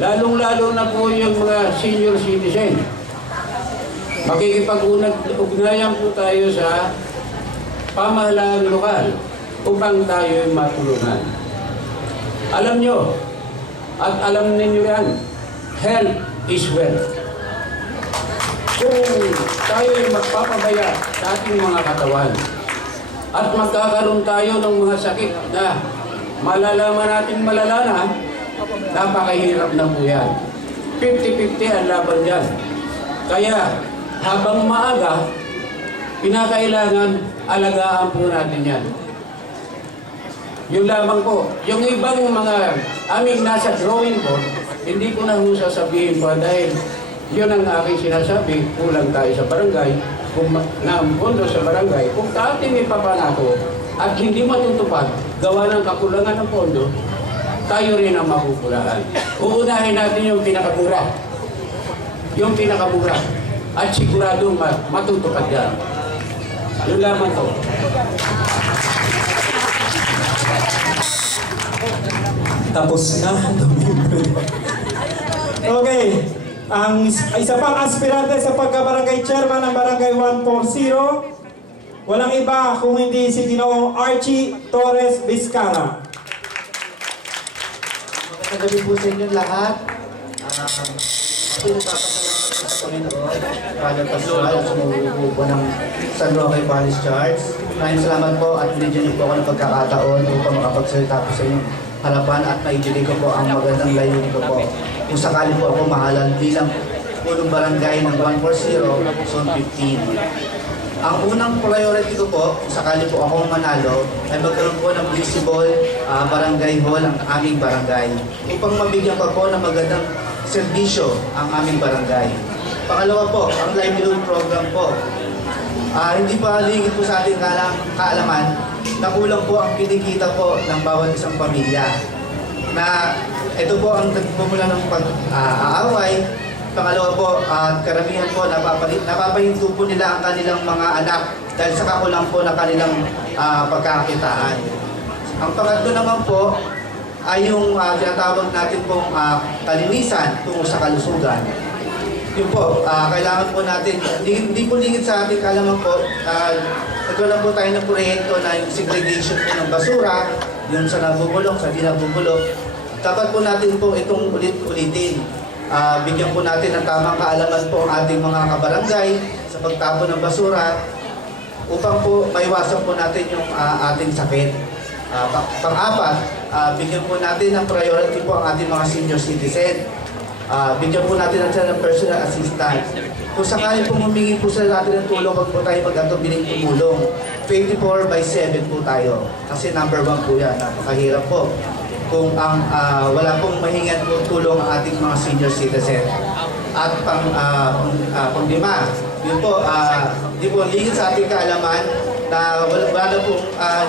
Lalong-lalo na po yung mga senior citizen. Makikipag-ugnayan po tayo sa pamahalaan lokal upang tayo matulungan. Alam nyo, at alam ninyo yan, health is wealth. Kung tayo ay magpapabaya sa ating mga katawan at magkakaroon tayo ng mga sakit na malalaman natin malala na, napakahirap na po yan. 50-50 ang laban dyan. Kaya habang maaga, pinakailangan alagaan po natin yan. Yung lamang po, yung ibang mga aming nasa drawing board, hindi ko na ho sasabihin pa dahil yun ang aking sinasabi, kulang tayo sa barangay, kung pondo sa barangay, kung ating ipapangako at hindi matutupad, gawa ng kakulangan ng pondo, tayo rin ang makukulaan. Uunahin natin yung pinakamura. Yung pinakamura. At siguradong matutupad yan. Yun lamang to. Tapos na. Okay. Ang isa pang aspirante sa pagka-barangay chairman ng Barangay 140, walang iba kung hindi si Ginoong Archie Torres Vizcara. Magandang gabi po sa inyo lahat. Pinagpapasalamat ko sa Panginoon, Father Pascual at sa mga ng San Roque Parish Church. Maraming salamat po at binigyan niyo po ako ng pagkakataon upang makapagsalita po sa inyong harapan at maibigay ko po ang magandang layunin ko po. Kung sakali po ako mahalal bilang punong barangay ng 140, Zone 15. Ang unang priority ko po, kung sakali po akong manalo, ay magkaroon po ng visible barangay hall ang aming barangay upang mabigyan pa po ng magandang serbisyo ang aming barangay. Pangalawa po, ang livelihood program po. Hindi pa lingid po sa ating kaalaman na kulang po ang kinikita po ng bawat isang pamilya. Na ito po ang nagpumula ng pag-aaway. Pangalawa po, karamihan po napapahinto po nila ang kanilang mga anak dahil sa kakulang po na kanilang pagkakakitaan. Ang pangatlo naman po ay yung tinatawag natin pong kalinisan tungo sa kalusugan. Yun po, kailangan po natin, hindi po lingid sa ating kaalaman po, nagkaroon po tayo ng proyekto na yung segregation po ng basura, yun sa nabubulok, sa di nabubulok. Dapat po natin po itong ulit-ulitin. Bigyan po natin ng tamang kaalaman po ang ating mga kabarangay sa pagtapon ng basura upang po maiwasan po natin yung ating sakit. Pang-apat, bigyan po natin ng priority po ang ating mga senior citizen. Bigyan po natin ng personal assistant. Kung sakali po humingi po sila natin ng tulong, wag po tayo mag-atubiling tumulong. 24/7 po tayo. Kasi number 1 po yan. Napakahirap po kung ang wala pong mahingan po tulong ang ating mga senior citizen. At pang-lima, yun po, di po ligid sa ating kaalaman na wala na pong,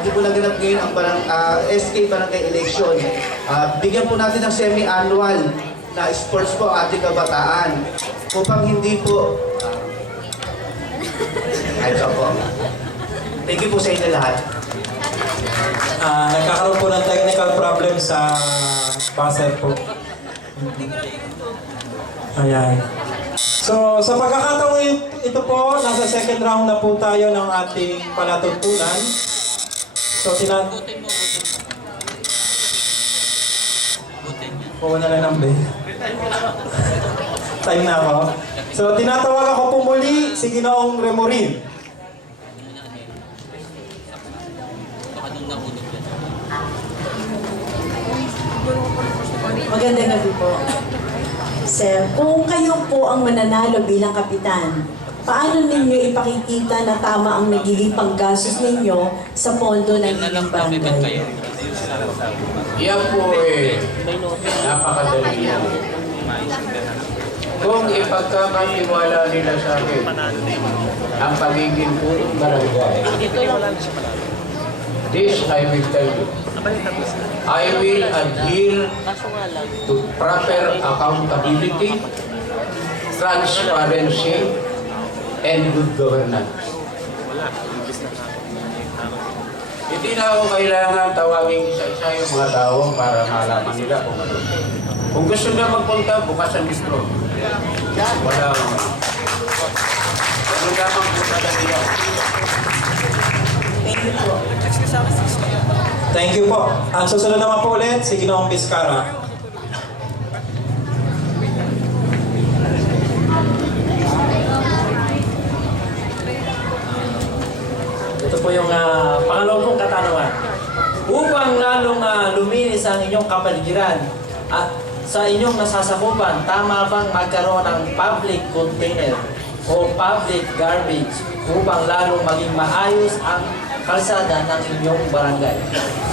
di po naganap ngayon ang SK Barangay Election. Bigyan po natin ng semi-annual na sports po ating kabataan upang hindi po po. Thank you po sa inyo lahat. Nagkakaroon po ng technical problem sa buzzer po. Ayan. So, sa pagkakataong ito po, nasa second round na po tayo ng ating palatuntunan. So, Oo na lang ng bell. Time na ako. So, tinatawag ako po muli si Ginoong Remorin. Magandang gabi po. Sir, kung kayo po ang mananalo bilang kapitan, paano ninyo ipakikita na tama ang nagiging panggastos ninyo sa pondo ng inyong barangay? Yan po napakadali yan. Kung ipagkakatiwala nila sa akin ang pagiging punong barangay, this I will tell you. I will adhere to proper accountability, transparency, and good governance. Hindi na ako kailangan tawagin isa-isa yung mga tao para malaman nila kung ano. Kung gusto na magpunta, bukas ang bistro. Wala. Ano lamang punta na nila? Thank you po. Thank you po. Ang susunod naman po ulit, si Ginoong Vizcara. Ito po yung pangalawang pong katanungan. Upang lalong luminis ang inyong kapaligiran at sa inyong nasasakupan, tama bang magkaroon ng public container o public garbage upang lalong maging maayos ang kalsada ng inyong barangay?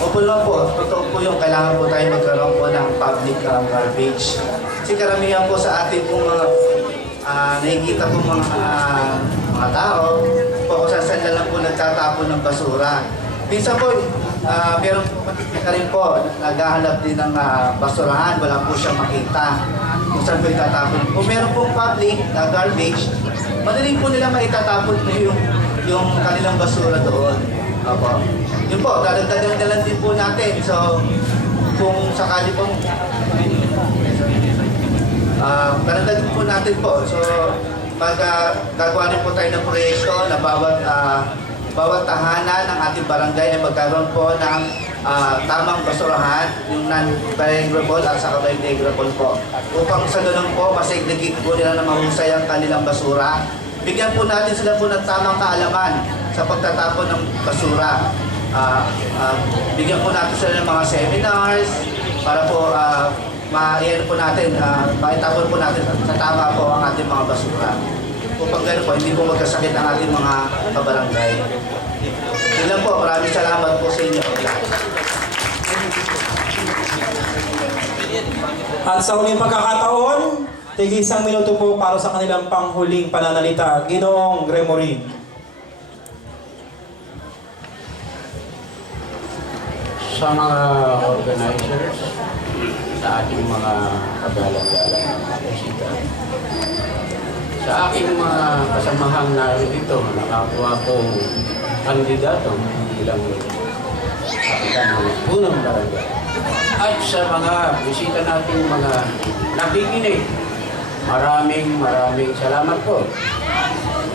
Opo lang po, totoo po yung kailangan po tayo magkaroon po ng public garbage. Kasi karamihan po sa ating pong mga nakikita po mga tao, po kung saan lang po nagtatapon ng basura. Minsan po, meron po ka rin po, naghahanap din ng basurahan, wala po siyang makita kung saan po itatapon. Kung meron pong public garbage, madaling po nila maitatapon po yung kanilang basura doon. Opo. Yun po, dadagdagan na lang din po natin. So, kung sakali pong dadagdagan po natin po. So, gagawa rin po tayo ng proyekto na bawat tahanan ng ating barangay ay magkaroon po ng tamang basurahan, yung non-biodegradable at saka biodegradable po. Upang sa ganun po, masegregate po nila na mahusay ang kanilang basura. Bigyan po natin sila po ng tamang kaalaman sa pagtatapon ng basura. Bigyan po natin sila ng mga seminars para po ma-iyan po natin, maitapon po natin sa tama po ang ating mga basura. Upang gano'n po, hindi po magkasakit ang ating mga kabarangay. Yun lang po, maraming salamat po sa inyo. At sa huling pagkakataon, tig 1 minuto po para sa kanilang panghuling pananalita, Ginoong Remorin. Sa mga organizers, sa ating mga kagalang-galang ng mga bisita, sa aking mga kasamahang narito, nakakuha kong kandidato bilang kapitan ng punong barangay. At sa mga bisita nating mga nakikinig, maraming salamat po.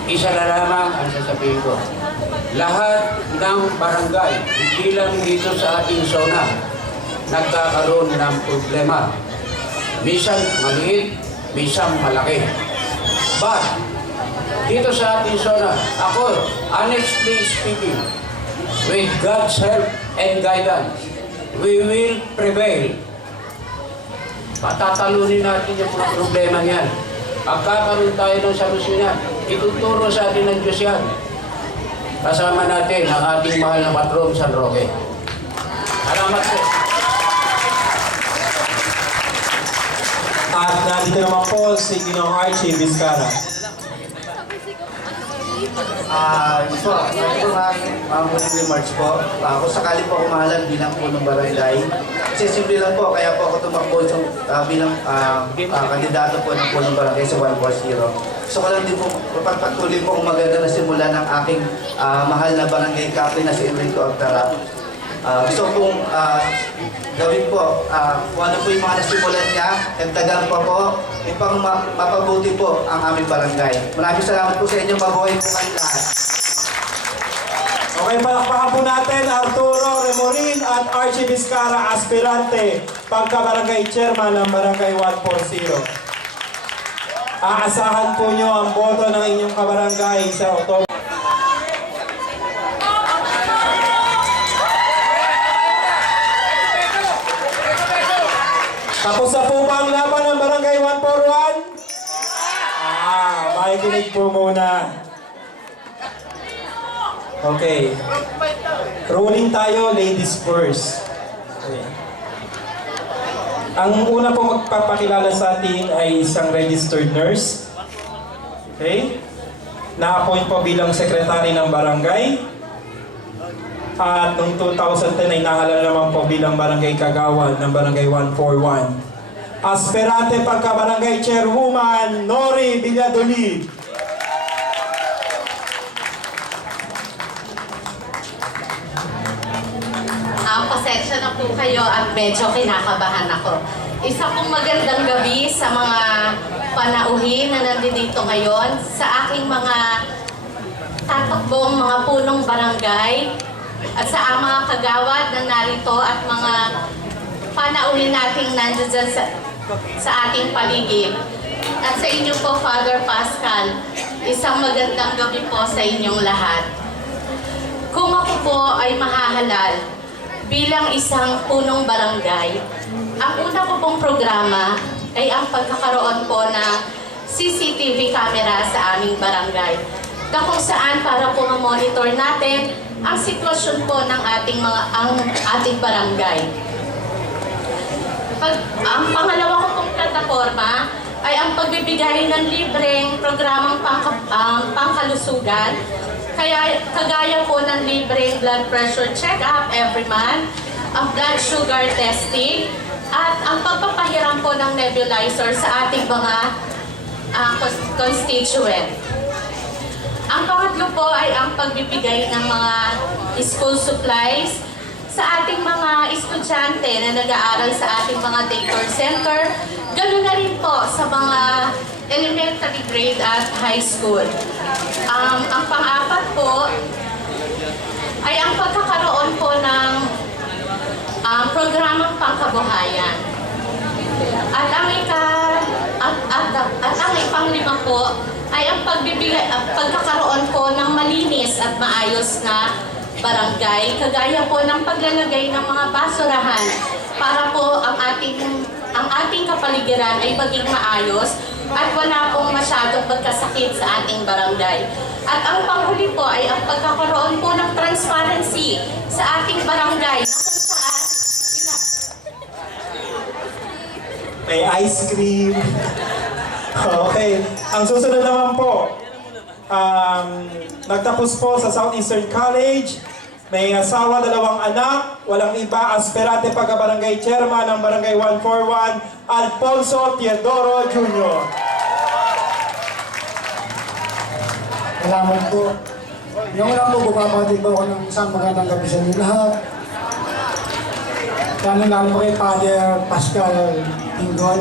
Isa na lamang ang sasabihin ko. Lahat ng barangay, hindi lang dito sa ating zona, nagkakaroon ng problema. Minsan maliit, minsan malaki. But, dito sa ating zona, ako, honestly speaking, with God's help and guidance, we will prevail. Patatalunin natin yung mga problema niyan. Pagkakaroon tayo ng solusyon, ituturo sa atin ng Diyos yan. Kasama natin ang ating mahal na patron, San Roque. Salamat po. At nandito naman po si Ginoong Archie Vizcara. Ito ang muling remarks po. Kung sakali po ako mahalan bilang punong barangay, kasi simple lang po, kaya po ako tumakbo bilang kandidato po ng punong barangay sa 140. Gusto ko lang din po, pagpatuloy po ang maganda na simula ng aking mahal na barangay captain na si Enrico Octara. Gusto kong gawin po, kung ano po yung mga nasimulan niya, nagtagang pa po, upang mapabuti po ang aming barangay. Maraming salamat po sa inyo, mabuhay po kayo lahat. Okay, palakpakan po natin Arturo Remorin at Archie Vizcara, aspirante, pagka-barangay chairman ng Barangay 140. Aasahan po nyo ang boto ng inyong kabarangay sa Oktober. Tapos na po ba ang laban ng Barangay 141? Makikinig po muna. Okay. Ruling tayo, ladies first. Okay. Ang una po magpapakilala sa atin ay isang registered nurse. Okay? Na-appoint po bilang sekretary ng barangay. At noong 2010 ay nahalal naman po bilang barangay kagawad ng Barangay 141. Aspirante pagka-barangay chairwoman, Nori Villadolid. Pasensya na po kayo at medyo kinakabahan ako. Isa pong magandang gabi sa mga panauhin na nandito ngayon, sa aking mga tatakbong mga punong barangay, at sa mga kagawad na narito at mga panauhin nating nandiyan dyan sa ating paligid. At sa inyo po, Father Pascal, isang magandang gabi po sa inyong lahat. Kung ako po ay mahahalal bilang isang punong barangay, ang una ko pong programa ay ang pagkakaroon po ng CCTV camera sa aming barangay, na kung saan para po ma-monitor natin ang sitwasyon po ng ating barangay. Ang pangalawa ko pong plataforma ay ang pagbibigay ng libreng programang pangkalusugan, kagaya po ng libreng blood pressure check-up every month, ang blood sugar testing, at ang pagpapahiram po ng nebulizer sa ating mga constituent. Ang pangatlo po ay ang pagbibigay ng mga school supplies sa ating mga estudyante na nag-aaral sa ating mga daycare center, ganoon na rin po sa mga elementary grade at high school. Ang pang-apat po ay ang pagkakaroon po ng programang pangkabuhayan. At ang ipang-lima po ay ang pagkakaroon po ng malinis at maayos na barangay, kagaya po ng paglalagay ng mga basurahan para po ang ating kapaligiran ay maging maayos at wala pong masyadong pagkasakit sa ating barangay. At ang panghuli po ay ang pagkakaroon po ng transparency sa ating barangay, na kung saan May ice cream. Okay. Ang susunod naman po, nagtapos po sa Southeastern College, may asawa, 2 anak, walang iba, aspirante pagka-barangay chairman ng Barangay 141, Alfonso Teodoro Jr. Salamat po. Yung una po, bumabati po ako ng isang magandang gabi sa inyo lahat. Lalo po kay Father Pascal Tingon.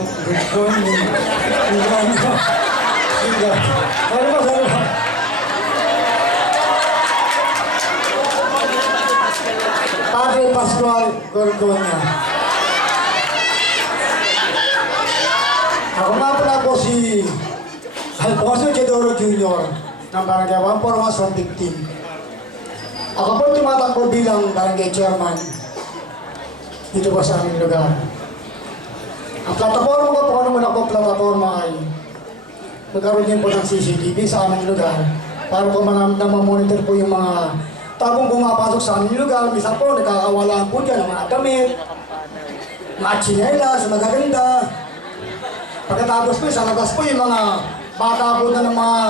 Padre Pascual Gorgonya. Ako nga pala po si Alfonso Teodoro Jr. ng Barangay 141 from 15. Ako po tumatakbo bilang barangay chairman dito po sa aming lugar. Ang plataforma ko po, ano muna po plataforma ay magkaroon din po ng CCTV sa aming lugar para po namamonitor po yung mga tagong pumapasok sa aming lugar. Misa po, nagkakawalaan po dyan ng mga damit, mga tsinelas, magaganda. Pagkatapos po, sa labas po yung mga bata po na ng mga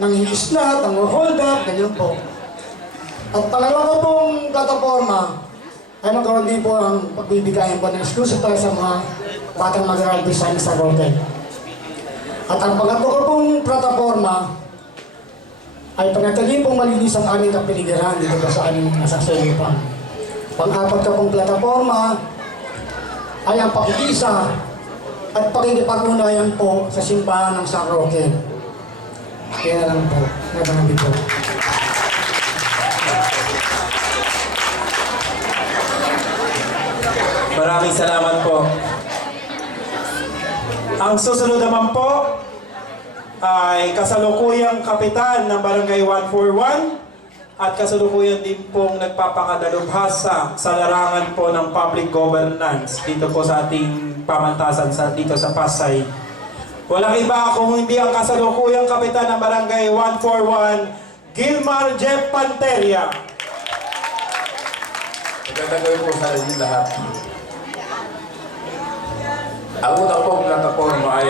nangingislat, ng hold up, ganyan po. At pangalawa ko pong plataforma ay magkaroon din po ang pagbibigayan po ng exclusive para sa mga batang mag-aaral design sa Roque. At ang pangatlo ko pong plataforma ay panatagin pong malinis ang aming kapiligiran dito po sa aming nasasalipan. Pang-apat ko pong plataforma ay ang pakikisa at pakikipag-unayan po sa simbahan ng San Roque. Kaya lang po, nabangin po. Maraming salamat po. Ang susunod naman po ay kasalukuyang kapitan ng Barangay 141 at kasalukuyan din pong nagpapakadalubhasa sa larangan po ng public governance dito po sa ating pamantasan dito sa Pasay. Walang iba kung hindi ang kasalukuyang kapitan ng Barangay 141, Gilmar Jeff Panteria. Magandang gawin po sa inyo lahat. Ang unang pong plataforma ay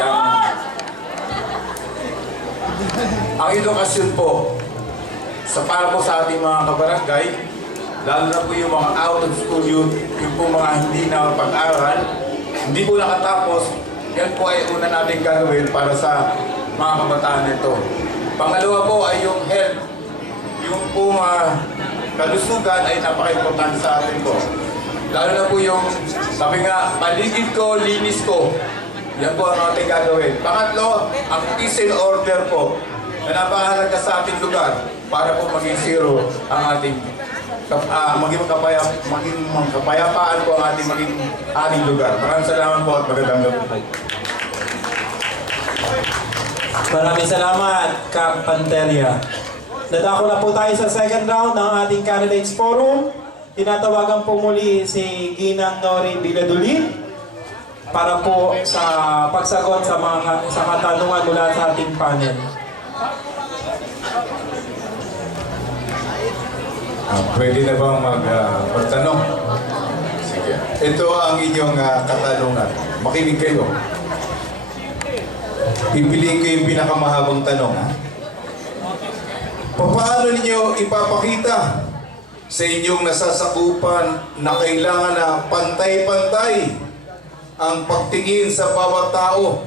ang edukasyon po para po sa ating mga kabarangay, lalo na po yung mga out of school youth, yung po mga hindi na pag-aral, hindi po nakatapos, yan po ay una natin gagawin para sa mga kabataan nito. Pangalawa po ay yung health, yung po kalusugan ay napaka-importante sa atin po. Lalo na po yung, sabi nga, paligid ko, linis ko. Yan po ang ating gagawin. Pangatlo, ang peace and order po na napakahalaga sa ating lugar para po maging zero ang ating maging kapayapaan po ang ating lugar. Maraming salamat po at magandang gabi. Maraming salamat, Kap Panteria. Nadako na po tayo sa second round ng ating Candidates Forum. Tinatawagan po muli si Ginang Nori Biladulid para po sa pagsagot sa katanungan mula sa ating panel. Pwede na bang magtanong? Sige. Ito ang inyong katanungan. Makinig kayo. Pipiliin ko yung pinakamahabang tanong. Paano ninyo ipapakita sa inyong nasasakupan na kailangan na pantay-pantay ang pagtingin sa bawat tao,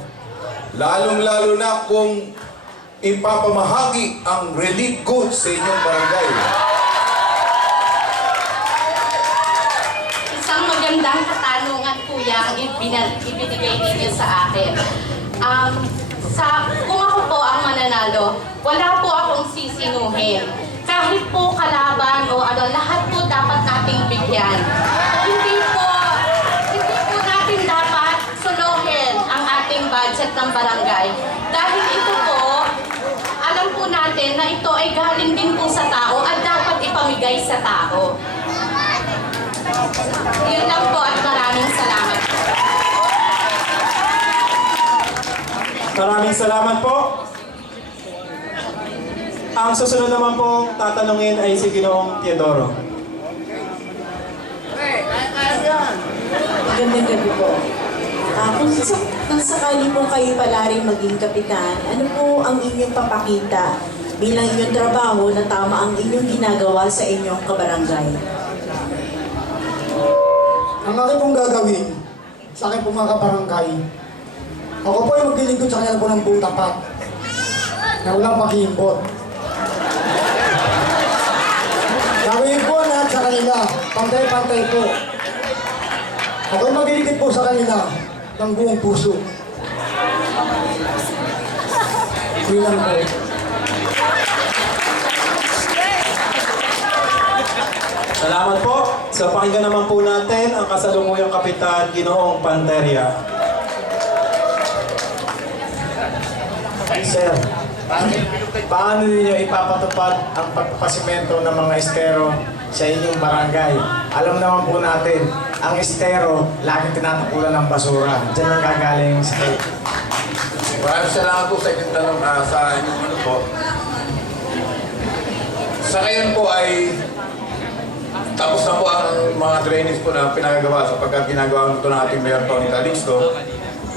lalong-lalo na kung ipapamahagi ang relief goods sa inyong barangay? Isang magandang katanungan kuya ang ibinigay ninyo sa akin. Kung ako po ang mananalo, wala po akong sisinuhin. Kahit po kalaban o lahat po dapat nating bigyan. Hindi po natin dapat suluhin ang ating budget ng barangay. Dahil ito po, alam po natin na ito ay galing din po sa tao at dapat ipamigay sa tao. Yun lang po at maraming salamat. Maraming salamat po. Ang susunod naman pong tatanungin ay si Ginoong Teodoro. Magandang gabi po. Kung sakali po kayo pala rin maging kapitan, ano po ang inyong papakita bilang inyong trabaho na tama ang inyong ginagawa sa inyong kabarangay? Ang aking pong gagawin sa aking pong mga kabarangay, ako po ay maglilingkod sa kanila po ng buong tapat na walang pakiimbot. Gawin po lahat sa kanila, pantay-pantay po. Ako ay maglilingkod po sa kanila ng buong puso. Bilang po. Salamat po. So pakinggan naman po natin ang kasalukuyang kapitan Ginoong Panteria. Sir, paano ninyo ipapatupad ang pagpapasimento ng mga estero sa inyong barangay? Alam naman po natin, ang estero, lagi tinatapulan ng basura. Diyan ang gagaling sa kayo. Maraming salamat po sa inyong tanong sa inyong ano po. Sa ngayon po ay tapos na po ang mga drainage po na pinagagawa sapagkat ginagawa ito ng ating Mayor Tony Calixto.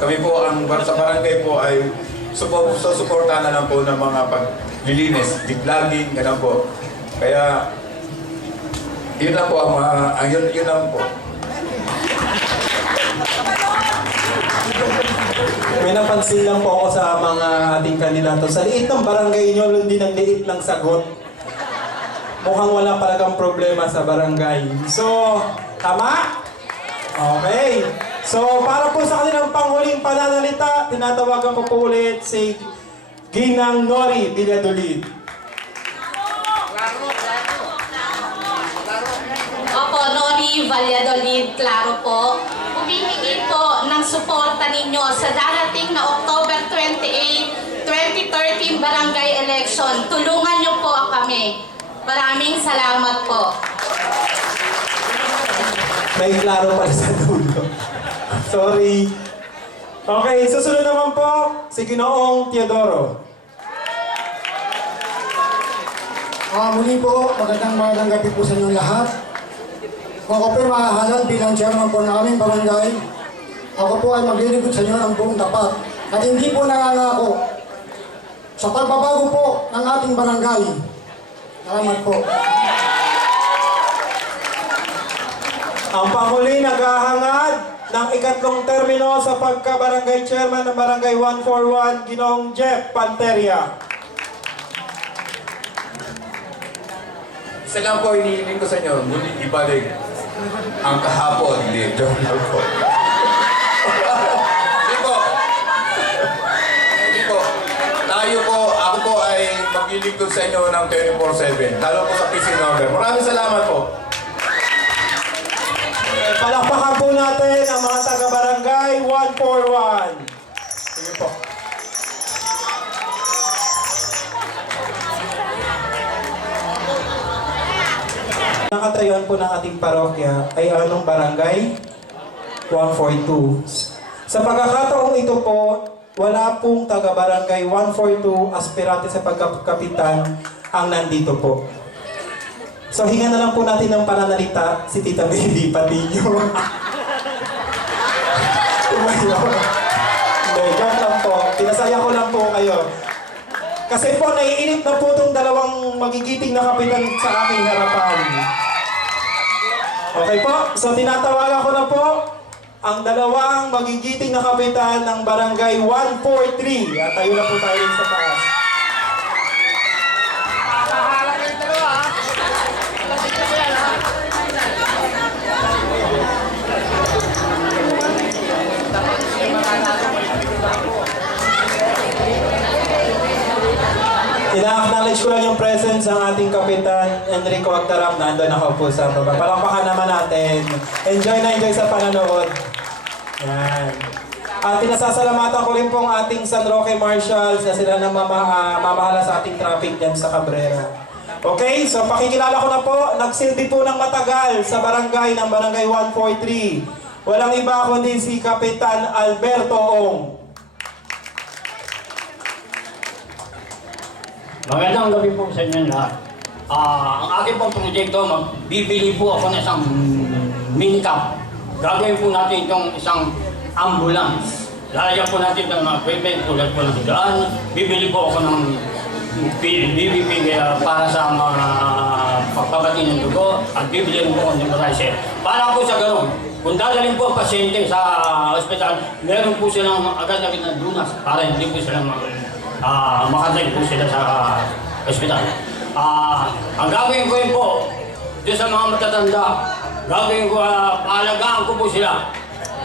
Kami po sa barangay po ay suportahan na lang po ng mga paglilinis, deep-logging, gano'n po. Kaya, yun lang po yun lang po. May napansin lang po ako sa mga ating kandidato. Sa liit ng barangay nyo, hindi ng liit lang sagot. Mukhang wala talagang problema sa barangay. So, tama? Okay. So, para po sa kanilang panghuling pananalita, tinatawagan ko po ulit si Ginang Nori Biladulid. Opo, Nori Valladolid, klaro po. Humihingi po ng suporta ninyo sa darating na October 28, 2013 barangay election. Tulungan niyo po kami. Maraming salamat po. May klaro pala sa dulo. Sorry. Okay, susunod naman po si Ginoong Teodoro. Muli po, magandang gabi po sa inyong lahat. Ako po ay mahahalal bilang chairman po ng aming barangay. Ako po ay maglilingkod sa inyo ng buong tapat. At hindi po nangangako sa pagbabago po ng ating barangay. Salamat po. Ang panghuli naghahangad ng ikatlong termino sa pagka-barangay chairman ng Barangay 141, Ginoong Jeff Panteria. Isa lang po hinihiling ko sa inyo, muli ibalik ang kahapon. Hindi, joke lang po. Hindi po. Hindi po. Tayo po, ako po ay maglilingkod sa inyo ng 24/7. Lalo po sa peace in order. Maraming salamat po. Palakpakan po natin ang mga taga-barangay 141. Sige po. Nakatayuan po ng ating parokya ay anong barangay? 142. Sa pagkakataong ito po, wala pong taga-barangay 142 aspirante sa pagkakapitan ang nandito po. So hinga na lang po natin ng pananalita si Tita Baby Patinho. Tumayo. Hindi, joke lang po. Pinasaya ko lang po kayo. Kasi po, naiinip na po itong dalawang magigiting na kapitan sa aking harapan. Okay po, so tinatawagan ko na po ang dalawang magigiting na kapitan ng barangay 143. At tayo na po tayo sa taas. Ina-acknowledge ko lang yung presence ng ating kapitan Enrico Agtarap na andun nakaupo sa baba. Palakpakan naman natin. Enjoy na enjoy sa panonood. Yan. At pinasasalamatan ko rin pong ating San Roque Marshals na sila na mamahala sa ating traffic dyan sa Cabrera. Okay, so pakikilala ko na po, nagsilbi po ng matagal sa barangay ng barangay 143. Walang iba kundi si Kapitan Alberto Ong. Magandang gabi po sa inyo lahat. Ang aking pong proyekto, magbibili po ako ng isang minicab. Gagawin po natin itong isang ambulance. Lalagyan po natin ng mga equipment, tulad po ng daan. Bibili po ako ng BBP para sa mga pagpapati ng dugo at bibili rin po ako ng nebulizer. Para po sa gano'n, kung dadalhin po ang pasyente sa ospital, meron po silang agad-agad na dunas para hindi po sila makadali po sila sa ospital. Ang gagawin ko rin po, doon sa mga matatanda, gagawin ko, paalagaan ko po sila.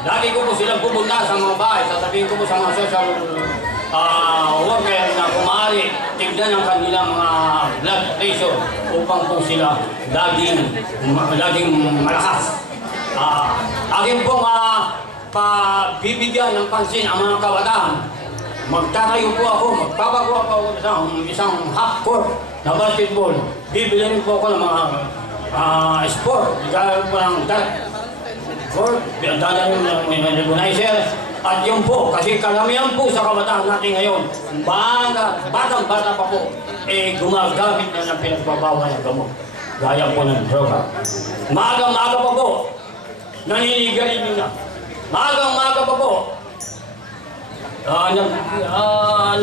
Lagi ko po silang pupunta sa mga bahay, sasabihin ko po sa mga social worker na kumari, tignan ang kanilang mga blood pressure upang po sila laging malakas. Akin pong bibigyan ng pansin ang mga kabataan. Magtatayo po ako, magpapagawa po ako isang half court na basketball. Bibili rin po ako ng mga sport. Gagawin po ng court, dadalhin ng nebulizer. At yun po, kasi karamihan po sa kabataan natin ngayon, batang-bata pa po, gumagamit na ng pinagbabawal ng gamot. Gaya po ng droga. Maagang-maaga pa po, naninigarin nyo na. Maagang-maaga pa po,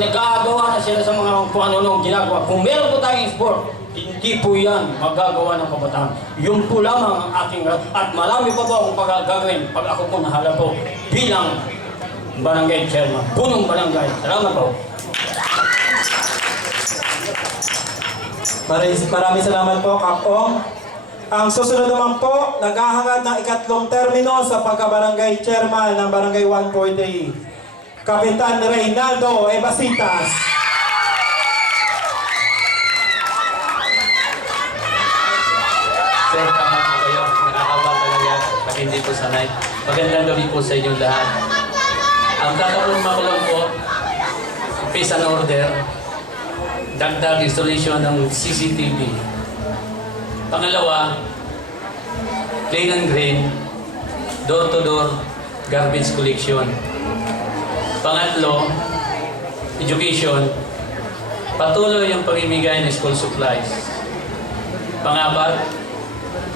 nagagawa na sila sa mga kung ano-ano ginagawa. Kung meron po tayong sport, hindi po yan magagawa ng kabataan. Yun po lamang ang ating, at marami pa po akong gagawin pag ako po nahala po bilang barangay chairman, punong barangay. Salamat po. Maraming salamat po, Kap Ong. Ang susunod naman po, naghahangad ng ikatlong termino sa pagkabarangay chairman ng barangay 143. Kapitan Reynaldo Ebasitas. Sir, tama po kayo. Nakakaba talaga pag hindi po sanay. Magandang gabi po sa inyong lahat. Ang tatanong ko lang po, peace and order, dagdag installation ng CCTV. Pangalawa, clean and green, door-to-door garbage collection. Pangatlo, education, patuloy yung pamimigay ng school supplies. Pangapat,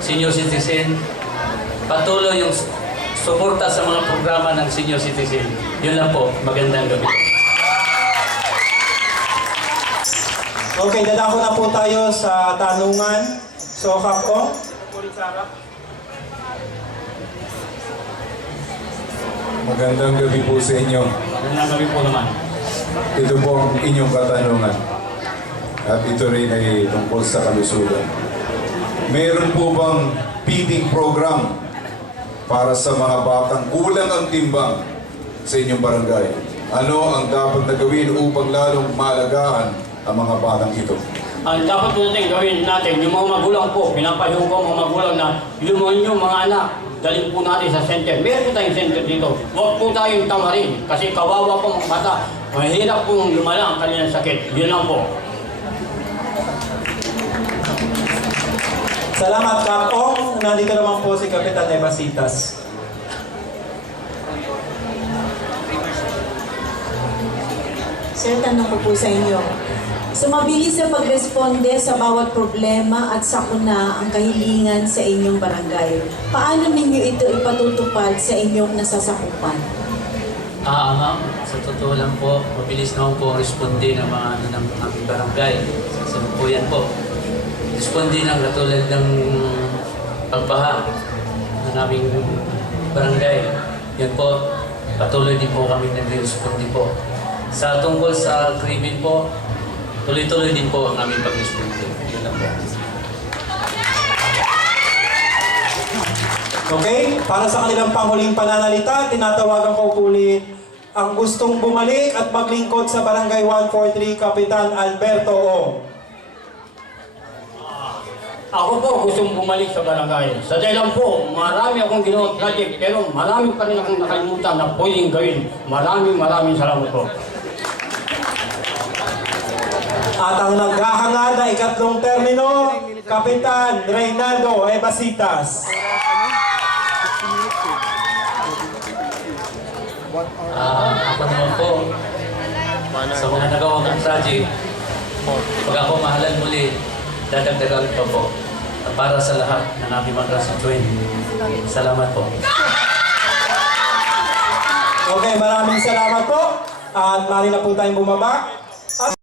senior citizen, patuloy yung suporta sa mga programa ng senior citizen. Yun lang po, magandang gabi. Okay, dadako na po tayo sa tanungan. So, Kap Ong. Magandang gabi po sa inyo. Magandang gabi po naman. Ito po ang inyong katanungan. At ito rin ay tungkol sa kalusugan. Mayroon po bang feeding program para sa mga batang kulang ang timbang sa inyong barangay? Ano ang dapat na gawin upang lalong maalagaan ang mga batang ito? Ang dapat po natin gawin natin, yung mga magulang po, pinapahiyong ko mga magulang na yung mga anak, dalhin po natin sa center. Meron po tayong center dito. Huwag po tayong tamarin kasi kawawa po mga bata. Mahirap pong lumala ang kanilang sakit. Yun lang po. Salamat, Kap Ong. Nandito naman po si Kapitan Evasitas. Sir, tanong ko po sa inyo. Sa mabilis na pagresponde sa bawat problema at sakuna ang kahilingan sa inyong barangay, paano ninyo ito ipatutupad sa inyong nasasakupan? Ma'am, sa totoo lang po, mabilis naman po responde ng mga ng aming barangay. Sa po yan po. Responde ng katulad ng pagbaha ng aming barangay. Yan po, patuloy din po kami nag-responde po. Sa tungkol sa krimen po, tuloy-tuloy din po ang aming pag-responde. Yun lang po. Okay? Para sa kanilang panghuling pananalita, tinatawagan ko ulit ang gustong bumalik at maglingkod sa Barangay 143, Kapitan Alberto Ong. Ako po gustong bumalik sa barangay. Sa dahilan po, marami akong ginawang project pero marami pa rin akong nakalimutan na pwedeng gawin. Maraming salamat po. At ang naghahangad na ikatlong termino, Kapitan Reynaldo Evasitas. Ako naman po, sa mga nagawa ng project, pag ako mahalan muli, dadagdagan pa po para sa lahat ng aming mga constituent. Salamat po. Okay, maraming salamat po. At mali na po tayong bumaba.